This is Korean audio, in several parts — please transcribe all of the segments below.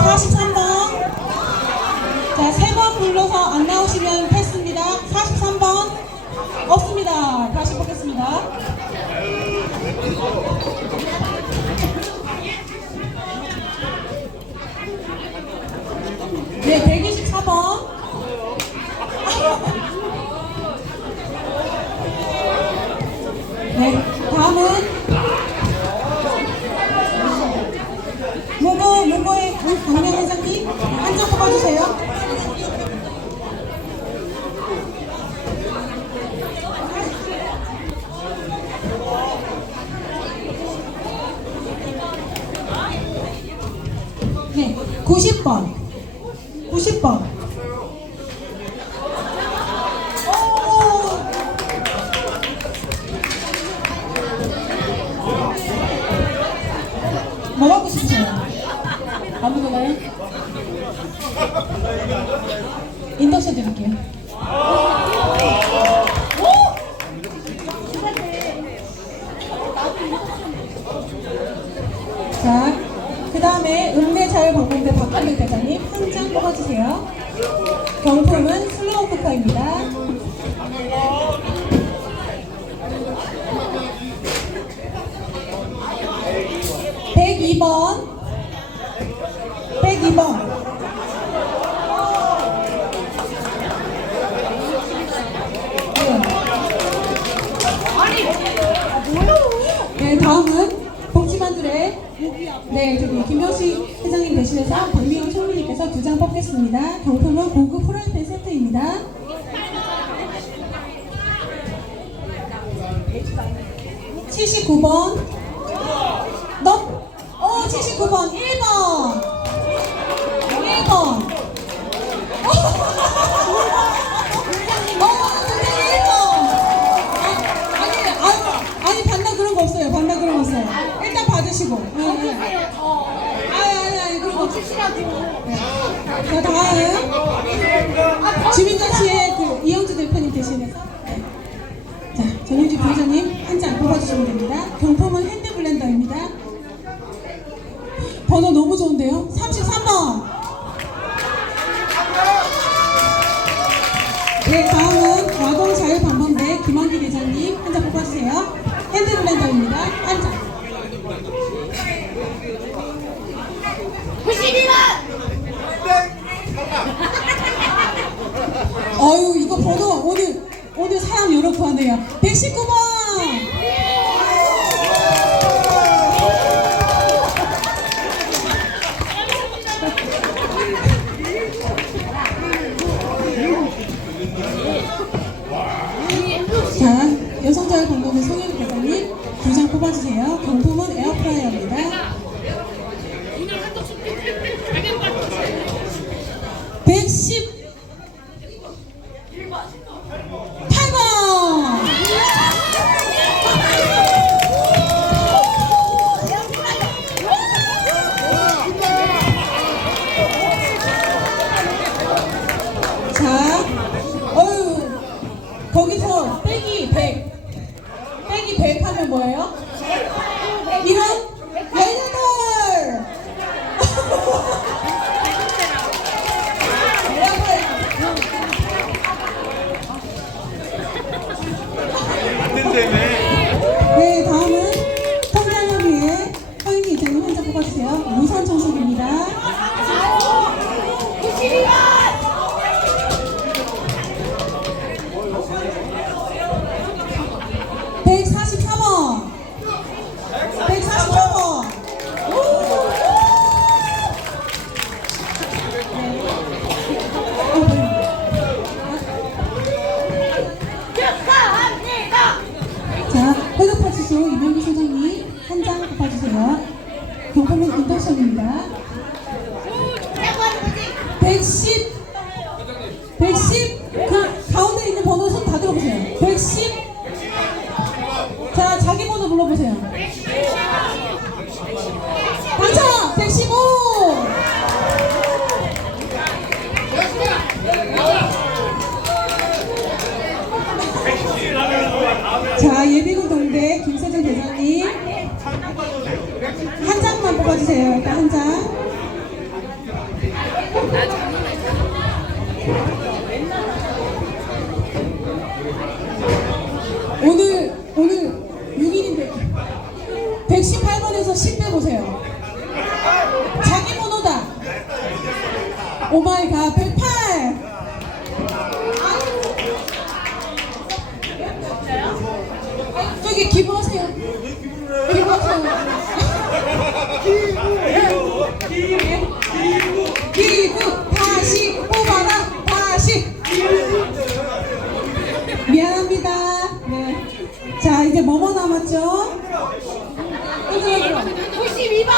43번. 자, 세 번 불러서 안 나오시면 패스입니다. 43번. 없습니다. 다시 보겠습니다. 드릴게요. 자, 그 다음에 읍내자율방법대 박한길 대장님 한 장 뽑아주세요. 경품은 슬로우. (102번) (102번) 네, 다음은 복지만들의 네, 저기 김병식 회장님 대신해서 박미영 총리님께서 두 장 뽑겠습니다. 경품은 고급 프라이팬 세트입니다. (79번) 너? 어, 79번 1번 1번 네. 자, 다음. 주민자치의 그 이영주 대표님 대신해서. 네. 자, 전유주 부회장님 한 장 뽑아주시면 됩니다. 뽑아주세요. 경품은 에어프라이어입니다. 백십 8번! 자, 어유 거기서 빼기 100. 빼기 100 하면 뭐예요? 이런 하는 거지? 110, 110, 그 가운데 있는 번호 손 다 들어보세요. 110. 자, 자기 번호 불러보세요. 당첨! 115! 자, 예비군 동대 김세정 대장님. 뽑아주세요. 일단 한 장. 오늘 오늘 6일인데 118번에서 10배 보세요. 자기 번호다. 오마이갓 108. 저기 기부하세요. 기부하세요. 뭐뭐 남았죠? 92번.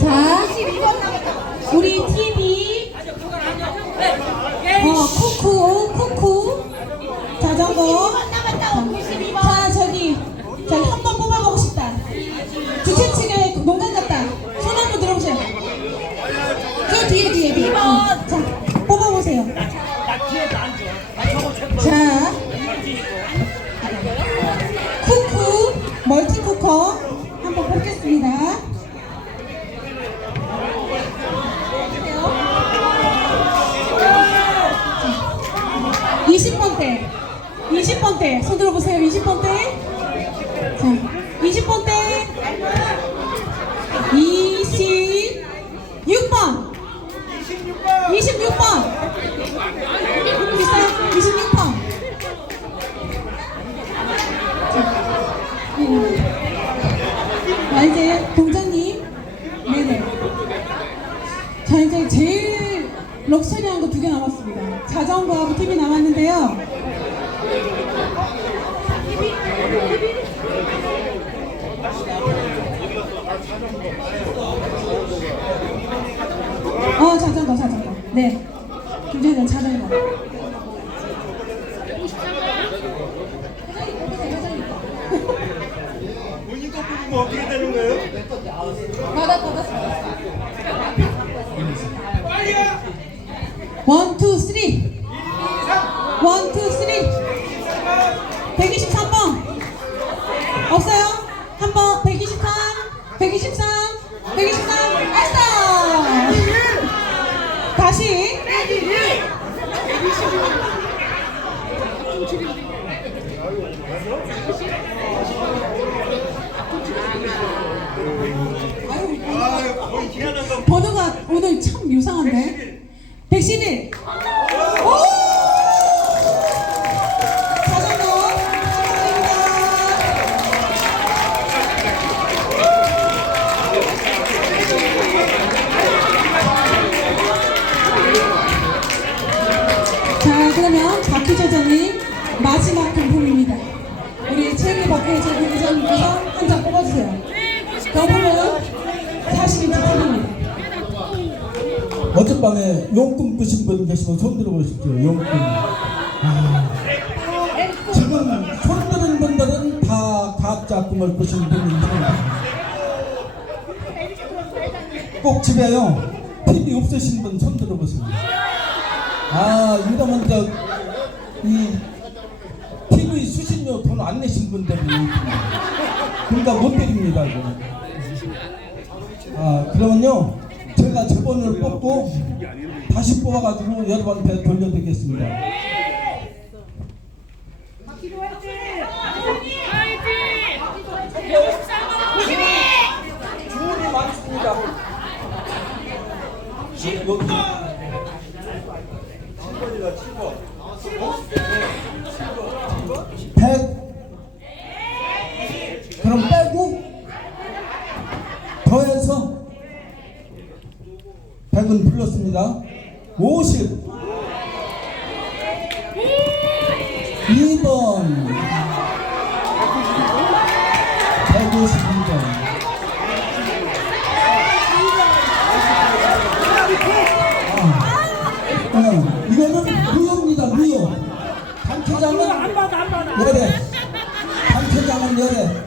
자 92번 나갔다. 우리 TV 대. 손 들어보세요. 20번 대. 자, 20번 대. 26번. 26번. 있어요? 26번. 자, 이제 동장님. 네네. 자 이제 제일 럭셔리한 거 두 개 남았습니다. 자전거하고 TV 남았는데요. 어 자전거 자전거. 네. 제자님 마지막 금품입니다. 우리 최기 박희 제자님께서 한 장 뽑아주세요. 더불어 사실은 기쁨입니다. 어젯밤에 용꿈 꾸신 분 계시면 손 들어보십시오. 용꿈. 아, 지금 손 드는 분들은 다 가짜 꿈을 꾸신 분인데 꼭 집에요. TV 없으신 분 손 들어보세요. 아 이러면 저 이 TV 수신료 돈 안 내신 분들이 그러니까 못 드립니다. 이거. 아 그러면요 제가 저번을 뽑고 다시 뽑아가지고 여러분한테 돌려드리겠습니다. 주문이 많습니다. 여기 백 그럼 빼고 더해서 100은 불렀습니다. 50 2번 152번 아, 어, 이거는 무효입니다 무효. 단체장은 열애. 단체장은 열애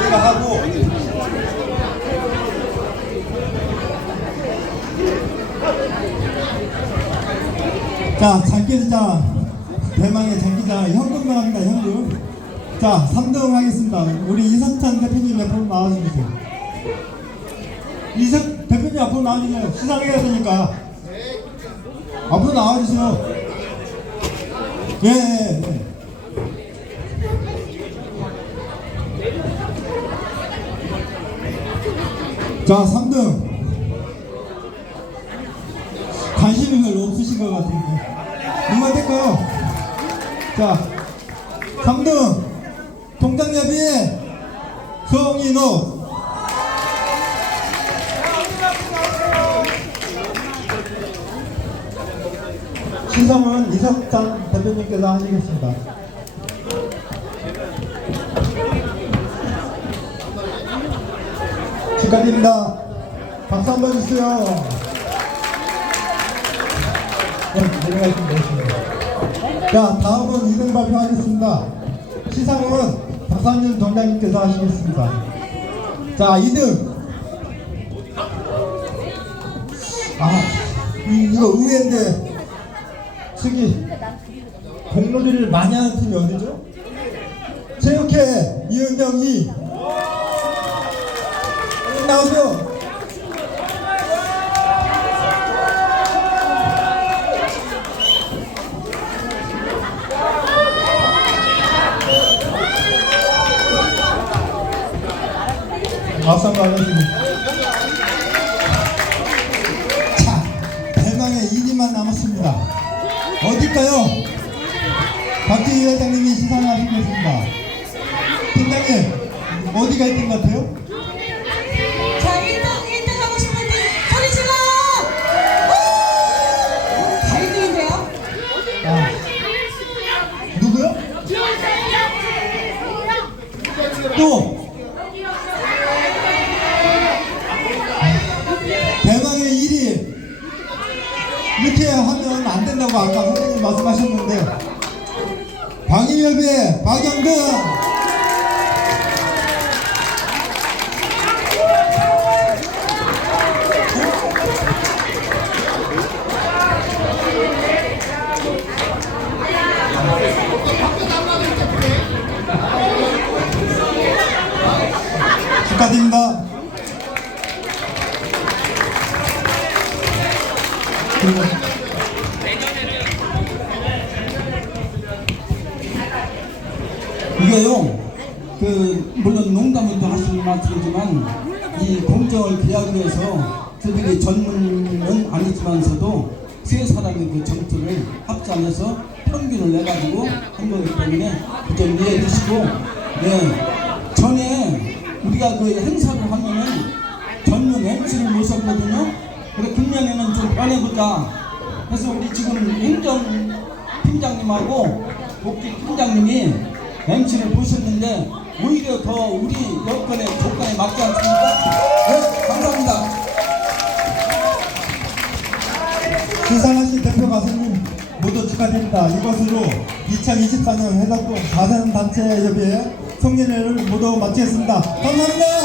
우리가 하고 자 장기자 대망의 장기자 현금 나갑니다 현금. 자 3등 하겠습니다. 우리 이석찬 대표님 앞으로 나와주세요 이석 대표님 앞으로 나와주세요 시상해야 되니까 앞으로 나와주세요 예, 예, 예. 자, 3등. 관심이 별로 없으신 것 같은데. 누가 될까요? 자, 3등. 동장협의 성인호. 시상은 이석단 대표님께서 하시겠습니다. 축하드립니다. 박수 한번 주세요. 네. 자, 다음은 이등 발표하겠습니다. 시상은 박상윤 동장님께서 하시겠습니다. 자, 2등. 아, 이, 이거 의외인데, 저기, 공놀이를 많이 하는 팀이 어디죠? 체육회 이은정 2. 나오세요. 박수 한번 하겠습니다. 어디가 1등 같아요? 자, 1등, 1등 하고 싶은 분 소리 질러! 우! 다 1등인데요? 아, 누구요? 또 대망의 1위 이렇게 하면 안 된다고 아까 선생님 말씀하셨는데 방위협의 박영근 이게요, 그, 물론 농담으로 하시는 말씀이지만, 이 공정을 계약을 해서 저들이 전문은 아니지만서도 세 사람의 그 점수를 합산해서 평균을 내가지고 한 거기 때문에 그점 이해해 주시고, 네. 전에 우리가 그 행사를 하면은 전문 MC를 모셨거든요. 그래, 금년에는 좀 변해보자. 그래서 우리 지금 행정 팀장님하고 복지 팀장님이 MC를 보셨는데 오히려 더 우리 여건에 조건에 맞지 않습니까? 네, 감사합니다. 시상하신 대표 가수님 모두 축하드립니다. 이것으로 2024년 해덕동 가산단체협의회 송년회를 모두 마치겠습니다. 감사합니다.